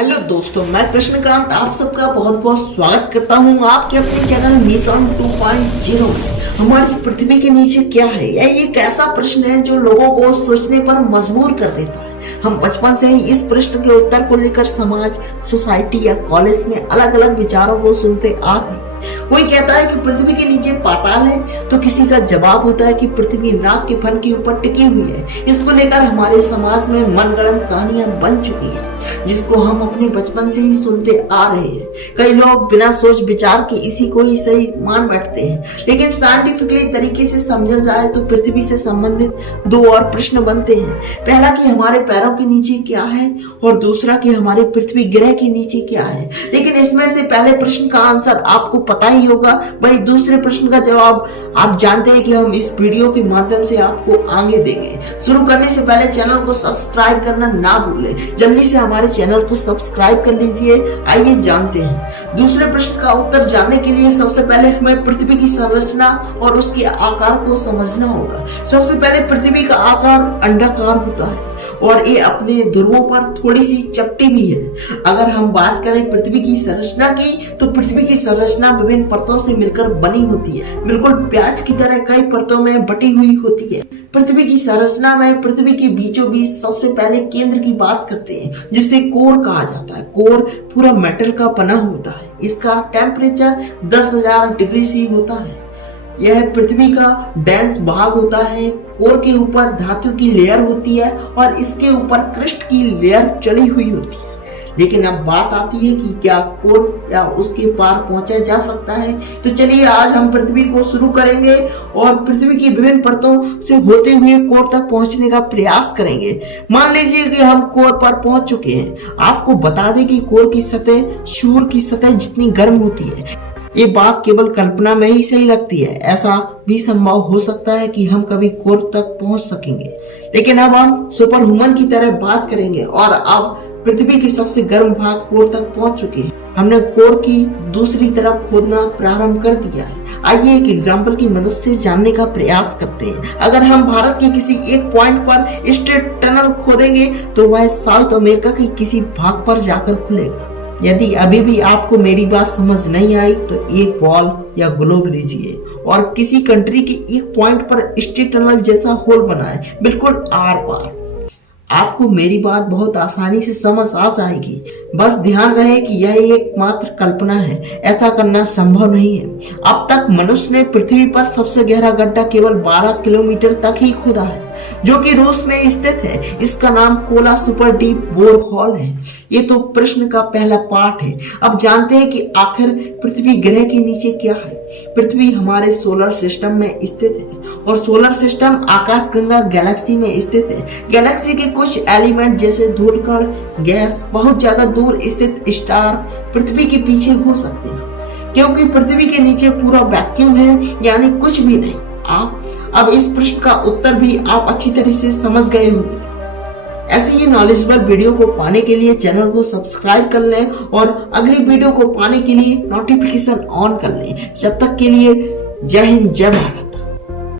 Hello दोस्तों, मैं कृष्णकांत आप सबका बहुत बहुत स्वागत करता हूं आपके अपने चैनल मिशन 2.0 में। हमारी पृथ्वी के नीचे क्या है? यह एक ऐसा प्रश्न है जो लोगों को सोचने पर मजबूर कर देता है। हम बचपन से ही इस प्रश्न के उत्तर को लेकर समाज, सोसाइटी या कॉलेज में अलग अलग विचारों को सुनते आ रहे हैं। कोई कहता है कि पृथ्वी के नीचे पाताल है, तो किसी का जवाब होता है कि पृथ्वी नाग के फन के ऊपर टिकी हुई है। इसको लेकर हमारे समाज में मनगढ़ंत कहानियां बन चुकी हैं, जिसको हम अपने बचपन से ही सुनते आ रहे हैं। कई लोग बिना सोच विचार के इसी को ही सही मान बैठते हैं, लेकिन साइंटिफिकली तरीके से समझा जाए तो पृथ्वी से संबंधित दो और प्रश्न बनते हैं। पहला कि हमारे पैरों के नीचे क्या है, और दूसरा कि हमारे पृथ्वी ग्रह के नीचे क्या है। लेकिन इसमें से पहले प्रश्न का आंसर आपको पता ही होगा, वही दूसरे प्रश्न का जवाब आप जानते हैं कि हम इस वीडियो के माध्यम से आपको आगे देंगे। शुरू करने से पहले चैनल को सब्सक्राइब करना ना भूलें। जल्दी से हमारे चैनल को सब्सक्राइब कर लीजिए। आइए जानते हैं। दूसरे प्रश्न का उत्तर जानने के लिए सबसे पहले हमें पृथ्वी की संरचना और उसके आकार को समझना होगा। सबसे पहले पृथ्वी का आकार अंडाकार होता है और ये अपने ध्रुवों पर थोड़ी सी चपटी भी है। अगर हम बात करें पृथ्वी की संरचना की, तो पृथ्वी की संरचना विभिन्न परतों से मिलकर बनी होती है, बिल्कुल प्याज की तरह कई परतों में बटी हुई होती है। पृथ्वी की संरचना में पृथ्वी के बीचों बीच सबसे पहले केंद्र की बात करते हैं, जिसे कोर कहा जाता है। कोर पूरा मेटल का बना होता है। इसका टेम्परेचर 10,000 डिग्री से होता है। यह पृथ्वी का डेंस भाग होता है। कोर के ऊपर धातु की लेयर होती है और इसके ऊपर क्रिस्ट की लेयर चढ़ी हुई होती है। लेकिन अब बात आती है कि क्या कोर या उसके पार पहुंचा जा सकता है। तो चलिए आज हम पृथ्वी को शुरू करेंगे और पृथ्वी की विभिन्न परतों से होते हुए कोर तक पहुंचने का प्रयास करेंगे। मान लीजिए कि हम कोर पर पहुंच चुके हैं। आपको बता दें कि कोर की सतह सूर्य की सतह जितनी गर्म होती है। ये बात केवल कल्पना में ही सही लगती है, ऐसा भी संभव हो सकता है कि हम कभी कोर तक पहुंच सकेंगे। लेकिन अब हम सुपर ह्यूमन की तरह बात करेंगे और अब पृथ्वी के सबसे गर्म भाग कोर तक पहुंच चुके हैं। हमने कोर की दूसरी तरफ खोदना प्रारंभ कर दिया है। आइए एक एग्जाम्पल की मदद से जानने का प्रयास करते हैं। अगर हम भारत के किसी एक पॉइंट पर स्ट्रेट टनल खोदेंगे तो वह साउथ अमेरिका के किसी भाग पर जाकर खुलेगा। यदि अभी भी आपको मेरी बात समझ नहीं आई तो एक बॉल या ग्लोब लीजिए और किसी कंट्री के एक पॉइंट पर स्ट्रेट टनल जैसा होल बनाएं, बिल्कुल आर पार। आपको मेरी बात बहुत आसानी से समझ आ जाएगी। बस ध्यान रहे कि यह एकमात्र कल्पना है, ऐसा करना संभव नहीं है। अब तक मनुष्य ने पृथ्वी पर सबसे गहरा गड्ढा केवल 12 किलोमीटर तक ही खोदा है, जो कि रूस में स्थित है। इसका नाम Kola super deep bore hole है। ये तो प्रश्न का पहला पार्ट है। अब जानते हैं कि आखिर पृथ्वी ग्रह के नीचे क्या है। पृथ्वी हमारे सोलर सिस्टम में स्थित है और सोलर सिस्टम आकाशगंगा गैलेक्सी में स्थित है। गैलेक्सी के कुछ एलिमेंट जैसे धूलकण, गैस बहुत ज्यादा दूर स्थित स्टार पृथ्वी के पीछे हो सकते हैं, क्योंकि पृथ्वी के नीचे पूरा वैक्यूम है, यानी कुछ भी नहीं। अब इस प्रश्न का उत्तर भी आप अच्छी तरह से समझ गए होंगे। ऐसे ही नॉलेजेबल वीडियो को पाने के लिए चैनल को सब्सक्राइब कर लें और अगली वीडियो को पाने के लिए नोटिफिकेशन ऑन कर लें। जब तक के लिए जय हिंद, जय भारत।